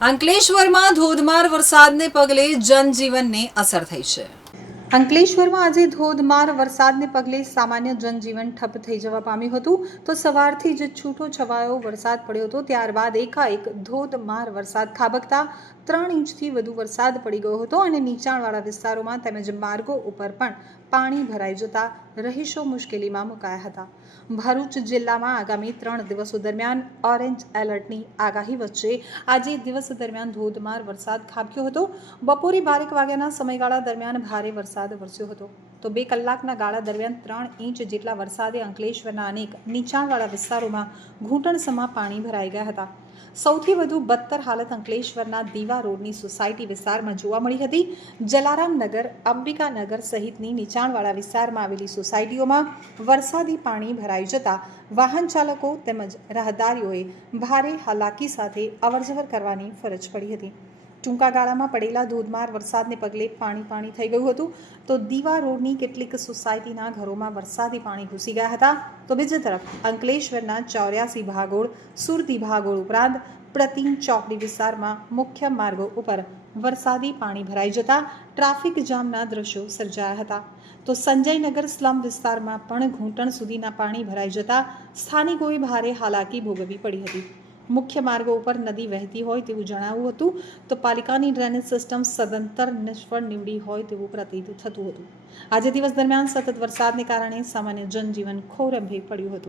અંકલેશ્વરમાં ધોધમાર વરસાદને પગલે જનજીવનને અસર થઈ છે. અંકલેશ્વરમાં આજે ધોધમાર વરસાદને પગલે સામાન્ય જનજીવન ઠપ થઈ જવા પામ્યું હતું. તો સવારથી જ છૂટો છવાયો વરસાદ પડ્યો હતો. ત્યારબાદ એકાએક ધોધમાર વરસાદ ખાબકતા ત્રણ ઇંચથી વધુ વરસાદ પડી ગયો હતો અને નીચાણવાળા વિસ્તારોમાં તેમજ માર્ગો ઉપર પણ પાણી ભરાઈ જતા રહીશો મુશ્કેલીમાં મુકાયા હતા. ભરૂચ જિલ્લામાં આગામી ત્રણ દિવસો દરમિયાન ઓરેન્જ એલર્ટની આગાહી વચ્ચે આજે દિવસ દરમિયાન ધોધમાર વરસાદ ખાબક્યો હતો. બપોરે બારેક વાગ્યાના સમયગાળા દરમિયાન ભારે વરસાદ વરસ્યો હતો. તો બે કલાકના ગાળા દરમિયાન ત્રણ ઇંચ જેટલા વરસાદે અંકલેશ્વરના અનેક નીચાણવાળા વિસ્તારોમાં ઘૂંટણસમાં પાણી ભરાઈ ગયા હતા. સૌથી વધુ બદતર હાલત અંકલેશ્વરના દીવા રોડની સોસાયટી વિસ્તારમાં જોવા મળી હતી. જલારામ નગર અંબિકાનગર સહિતની નીચાણવાળા વિસ્તારમાં આવેલી સોસાયટીઓમાં વરસાદી પાણી ભરાઈ જતા વાહન ચાલકો તેમજ રાહદારીઓએ ભારે હાલાકી સાથે અવરજવર કરવાની ફરજ પડી હતી. ટૂંકા ગાળામાં પડેલા ધોધમાર વરસાદને પગલે પાણી પાણી થઈ ગયું હતું. તો દીવા રોડની કેટલીક સોસાયટીના ઘરોમાં વરસાદી પાણી ઘૂસી ગયા હતા. તો બીજી તરફ અંકલેશ્વરના ચોર્યાસી ભાગોળ, સુરતી ભાગોળ ઉપરાંત પ્રતિમ ચોકડી વિસ્તારમાં મુખ્ય માર્ગો ઉપર વરસાદી પાણી ભરાઈ જતા ટ્રાફિક જામના દ્રશ્યો સર્જાયા હતા. તો સંજયનગર સ્લમ વિસ્તારમાં પણ ઘૂંટણ સુધીના પાણી ભરાઈ જતા સ્થાનિકોએ ભારે હાલાકી ભોગવવી પડી હતી. મુખ્ય માર્ગો ઉપર નદી વહેતી હોય તેવું જણાવ્યું હતું. તો પાલિકાની ડ્રેનેજ સિસ્ટમ સદંતર નિષ્ફળ નીવડી હોય તેવું પ્રતીત થતું હતું. આજે દિવસ દરમિયાન સતત વરસાદને કારણે સામાન્ય જનજીવન ખોરંભે પડ્યું હતું.